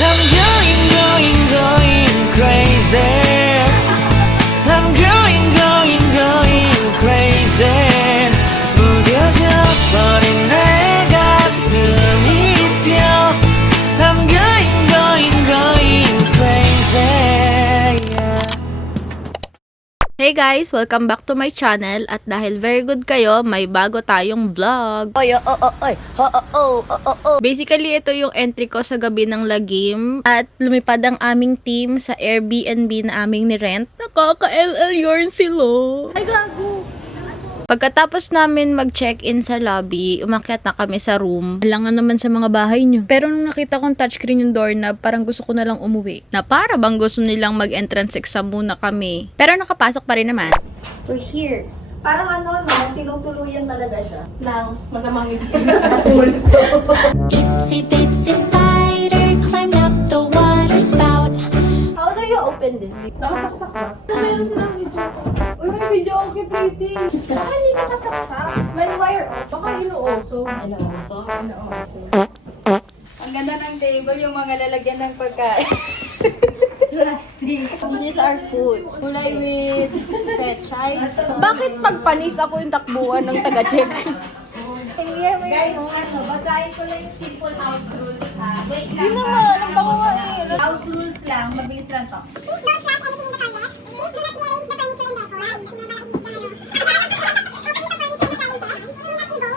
I'm going crazy. I'm going crazy. 무뎌져 버린 내 가슴이 뛰어. I'm going crazy. Yeah. Hey guys! Welcome back to my channel at dahil very good kayo, may bago tayong vlog. Basically, ito yung entry ko sa gabi ng lagim at lumipad ang aming team sa Airbnb na aming ni-rent. Nakaka-LL yarn sila. Ay, gago! Pagkatapos namin mag-check-in sa lobby, umakyat na kami sa room. Halangan naman sa mga bahay nyo. Pero nung nakita kong touchscreen yung doorknob, parang gusto ko na lang umuwi. Na para bang gusto nilang mag-entrance exam muna kami. Pero nakapasok pa rin naman. We're here. Parang ano, no? Tinutuluyan talaga siya. Ng masamang Itsy bitsy spider climbed up the water spout. How do you open this? Nakasaksak ba? Meron silang video. Uy, may video okay, pretty. Baka hindi nakasaksak. May wire. Baka inuoso. Inuoso? Inuoso. Ang ganda ng table, yung mga lalagyan ng pagkain. Plastic. This is our food. Kulay with pechay. Bakit pag panis ako yung takbuhan ng taga-check? Guys, basahin ko lang yung simple house rules ha. Wait lang. Hindi naman, ang bango nga eh. House rules lang, mabilis lang to. Please don't flush anything in the toilet. Please do not rearrange the furniture and decor. Open the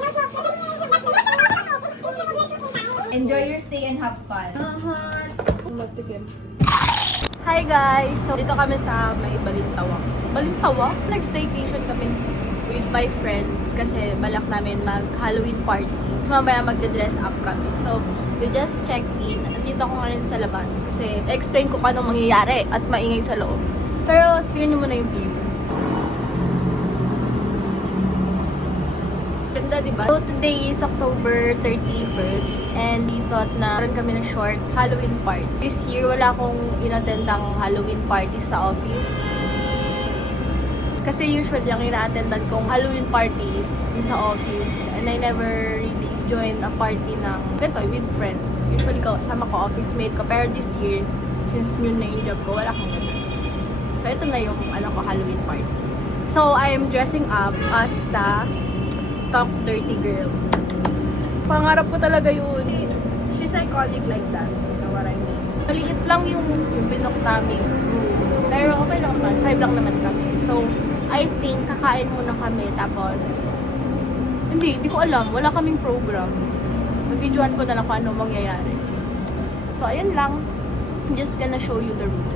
furniture in the silent. Enjoy your stay and have fun. Hi guys! So, dito kami sa may Balintawak. Balintawak? Nag-staycation kami with my friends kasi balak namin mag-Halloween party. So, mamaya magde-dress up kami. So, we just checked in. Andito ako ngayon sa labas kasi explain ko kung anong mangyayari at maingay sa loob. Pero, tingnan nyo muna yung view. Ganda, diba? So, today is October 31st and we thought na rin kami ng short Halloween party. This year, wala akong inattendang Halloween party sa office. Kasi usually, ang ina-attendan kong Halloween parties is sa office and I never really joined a party ng ganito, with friends. Usually, sama ko, office mate ko. Pero this year, since new na yung job ko, wala akong ganun. So, ito na yung Halloween party. So, I'm dressing up as the top 30 girl. Pangarap ko talaga yun. She's iconic like that. You know what I mean? Maliit lang yung binook namin room. Pero okay lang naman. 5 lang naman kami. So, I think kakain muna kami. Tapos, hindi ko alam. Wala kaming program. Mag-videoan ko na lang kung ano mangyayari. So, ayun lang. I'm just gonna show you the room.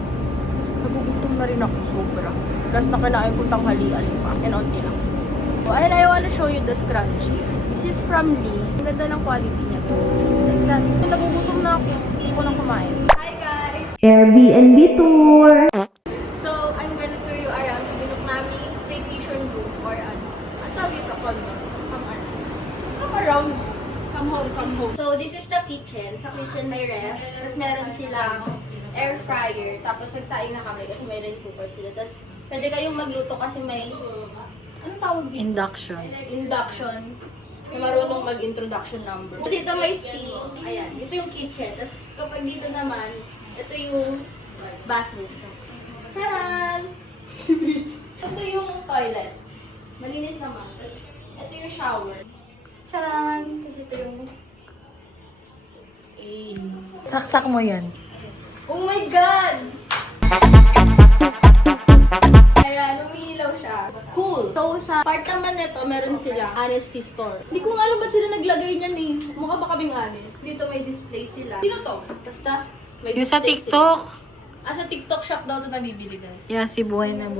Nagugutom na rin ako sobra. Tapos nakalain ko tanghalian pa. And onti lang. And I wanna show you the scrunchie. This is from Lee. Ang ganda ng quality niya. Nagugutom na ako. Gusto ko lang kumain. Hi guys! Airbnb tour! So, I'm gonna tour you around sa binok namin vacation room or ano. Ang tawag dito, condo. Come around. Come home. So, this is the kitchen. Sa kitchen may ref. Tapos meron silang air fryer. Tapos nagsaing na kami kasi may rice cooker sila. Tapos pwede kayong magluto kasi may anong tawag dito? Induction. May marunong mag-introduction number. Tapos dito may sink. Ayan, ito yung kitchen. Tapos kapag dito naman, ito yung bathroom. Charan! Ito yung toilet. Malinis naman. Tapos ito yung shower. Charan! Kasi ito yung Saksak mo yan. oh my God! Ayan, umiilaw siya. Cool. So, sa part naman nito, meron sila honesty store. Hindi ko nga alam ba't sila naglagay niyan eh. Mukha ba kaming honest? Dito may display sila. Sino to? Basta, may Yung sa display TikTok. Sila. Sa TikTok shop daw ito nabibili, guys. Yeah, si Buena.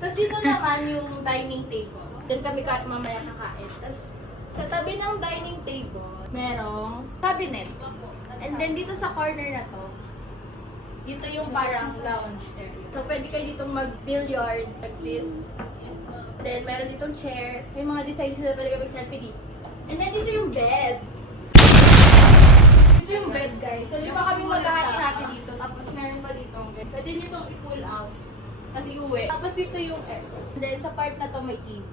Tapos dito naman yung dining table. Diyan kami mamaya kakain. Tapos sa tabi ng dining table, merong cabinet. And then dito sa corner na to, dito yung parang lounge area. So pwede kayo dito mag-billiards like this. And then meron ditong chair. May mga designs sila, pwede kayo mag-selfie dito. And then dito yung bed. Ito yung bed, guys. So lima kami maghahati-hati dito. Tapos meron pa dito ang bed. Pwede nyo itong i-pull out. Kasi uwi. Tapos dito yung aircon. And then sa part na to may TV.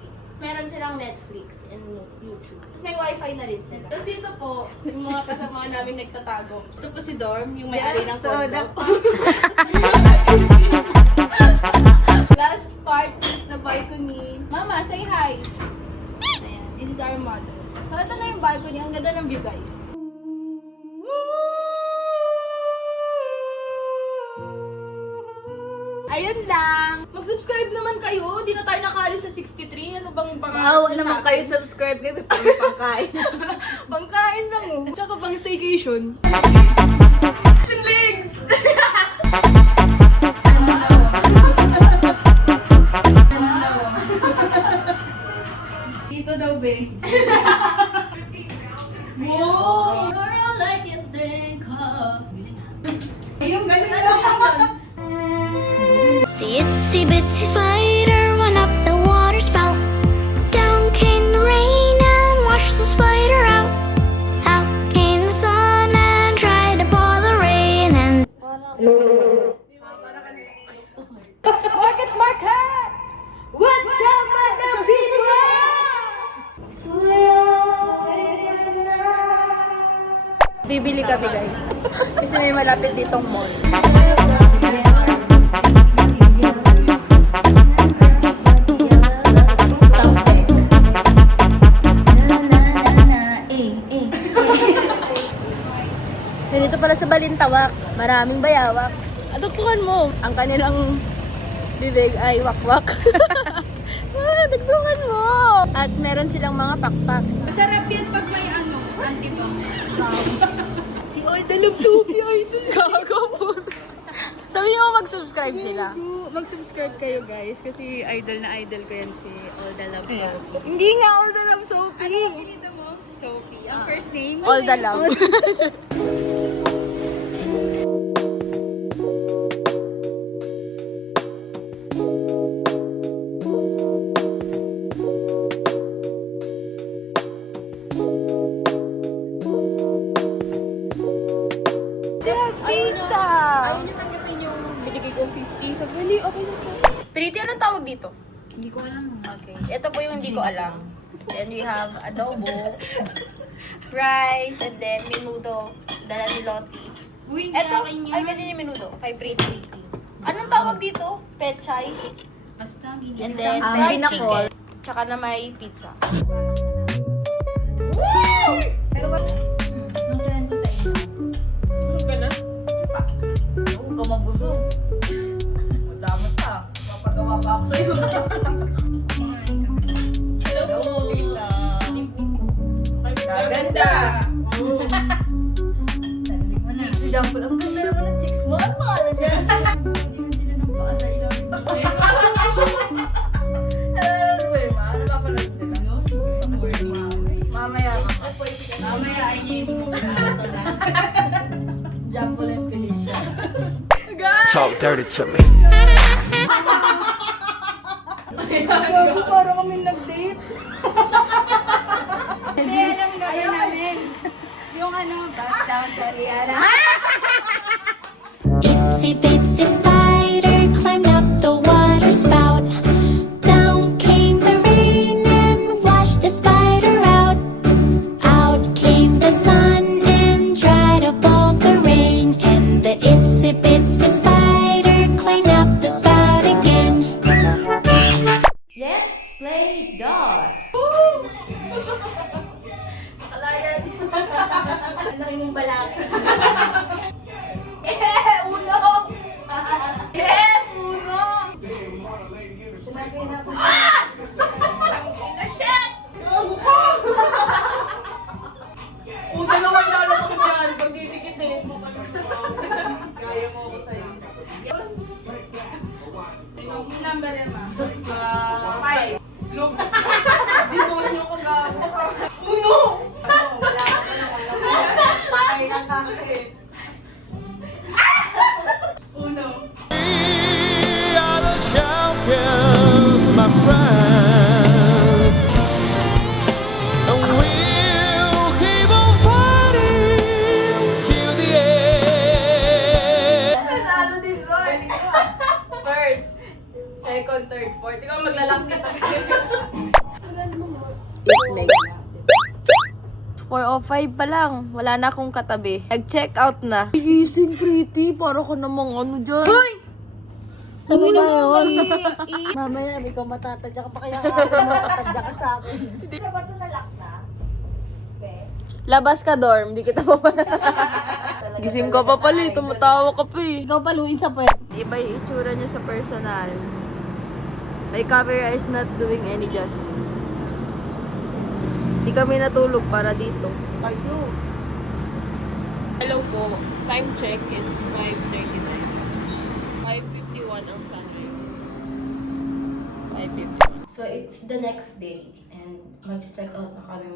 Meron silang Netflix. and YouTube. Tapos may wifi na rin sila. Tapos dito po, yung mga kasama namin nagtatago. Ito po si Dorm, yung may-ari ng condo. Last part is the balcony. Mama, say hi! Ayan, this is our mother. So ito na yung balcony. Ang ganda ng view, guys. Ayun lang. Mag-subscribe naman kayo. Di na tayo nakali sa 63. Ano bang pangalan naman kayo subscribe kayo. May pangkain. Pangkain lang oh. Tsaka pang staycation. Legs! Dito daw, babe. Wow! You're all I can think of. Yung galing Ano yun? The itsy bitsy spider went up the water spout. Down came the rain and washed the spider out. Out came the sun and tried to pour the rain and Market! What's up, mga people? Bibili kami, guys. Kasi may malapit ditong mall. Dito pala sa Balintawak, maraming bayawak. Aduktuhan mo. Ang kanilang bibig ay wakwak. Dagtungan mo. At meron silang mga pakpak. Masarap yan pag may ano, antidote. Si Idol of Sophie, Idol. Kakapon. Sabi niyo mag-subscribe sila. Mag-subscribe kayo guys kasi idol na idol ko yan si All the Love Sophie. Hindi nga All the Love Sophie. Ano ang pinita mo? Sophie. Ang first name? All the Love. Pizza! Ayaw niyo tanggapin yung binigay ko 50. Sabi, hindi, okay na po. Pretty, anong tawag dito? Hindi ko alam. Okay. Ito po yung hindi ko alam. Then we have adobo, rice, and then menudo. Dala ni Lottie. Uy, Ito, ay ganyan yung menudo. Kay Pretty. Anong tawag dito? Pechay. Basta, And then fried chicken. Tsaka na may pizza. Pero what? Nung sinend ko sa inyo. Busog ka na? Huwag ka mabusog. Madamot ka. Papagawa pa ako sa'yo. Hello po. Gaganda! Narinig mo na. Si Jampol, ang ganda naman ng chicks mo. Ano pangalan niya? Hindi man sila nang pakasay namin. Ano ba yun, ma? Napapanood sila? Mamaya. Mamaya ay niya yung Jampol and Felicia. Talk dirty to me. Gago, parang kami nag-date. Hindi, alam gawin namin. Yung ano, bust down to Rihanna. itsy bitsy spider climbed up the water spout. Down came the rain and washed the spider out. Out came the sun and dried up all the rain. And the itsy bitsy spider climbed up the spout again. Let's play dolls. Kalayan. Ang laki mong balakid. Uno! Yes! Uno! Sinabi na ako. Shit! Uno naman lalapang dyan. Pag didikit-dikit mo pa kaya mo ako sa'yo. Yung number yan, ma. 5. Look. Demonyo ko gago. Uno! Wala ka pa lang alam. Patay na sa akin. Uno. We are the champions, my friends. And we'll keep on fighting till the end. Nanalo din, Roy. First, second, third, fourth. Ikaw maglalak dito. Wala naman mo. It makes 4:05 pa lang. Wala na akong katabi. Nag-check out na. Gising, pretty. Para ko namang ano dyan. Hoy! Ano na yun? Mamaya, ikaw matatadya ka pa kaya matatadya ka sa akin. Hindi ka ba ito nalak na? Labas ka, dorm. Hindi kita pa Gising ka pa pala. Tumatawa ka pa eh. Ikaw paluin sa puwet. Iba yung itsura niya sa personal. My camera is not doing any justice. Hindi kami natulog para dito. Hello po. Time check is 5:39. 5:51 ang sunrise. 5:51. So, it's the next day and mag-check out na kami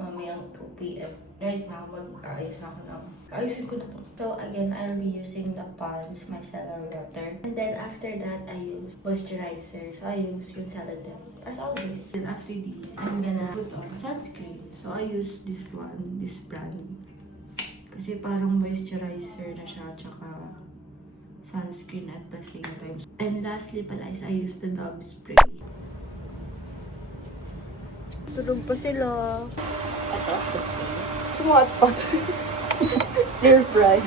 mamayang 2 p.m. Right now, mag-aayos na ako ng... Ayusin ko na to. So, again, I'll be using the Pond's micellar water. And then, after that, I use moisturizer. So, I use yung Celadon. As always. Then, after this, I'm gonna put on sunscreen. So, I use this one, this brand. Kasi parang moisturizer na siya, tsaka sunscreen at the same time. And lastly pala is I use the Dove spray. Tulog pa sila. Ito, Sumot pa. Stir fried.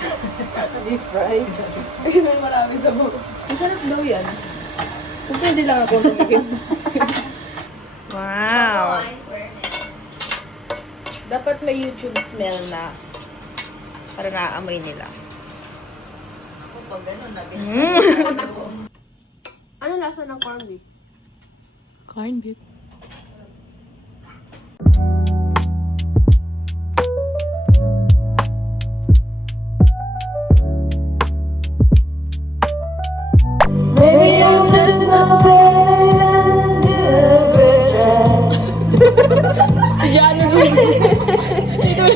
Deep fried. May marami sa buko. Masarap daw yan. Kung pwede lang ako lumigin. Wow! Dapat may YouTube smell na para naaamoy nila. ako pag gano'n, Ano lasa ng corned beef? Corned beef. Maybe I'm just a Si Jano Luis.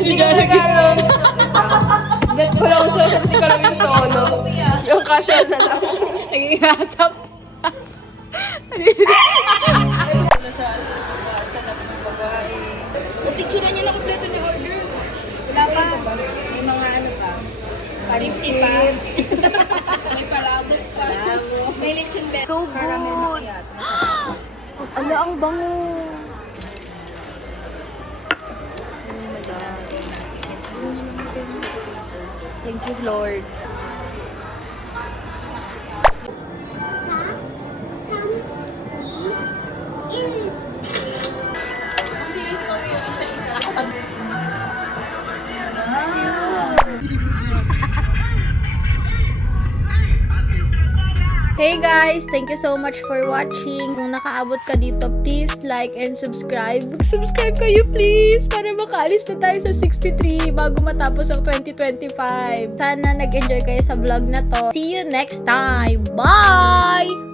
Si Jano Luis. Bet ko lang siya, hindi ko lang yung tono. Yung casual na lang. Nag-iasap. Napicturean niyo na kompleto ni order. Wala pa. May mga ano pa. 50 pa. May palabok pa. May lechon bet. So good. Ano ang bango. Oh my God. Thank you, Lord. Hey guys! Thank you so much for watching. Kung nakaabot ka dito, please like and subscribe. Subscribe kayo please! Para makaalis na tayo sa 63 bago matapos ang 2025. Sana nag-enjoy kayo sa vlog na to. See you next time! Bye!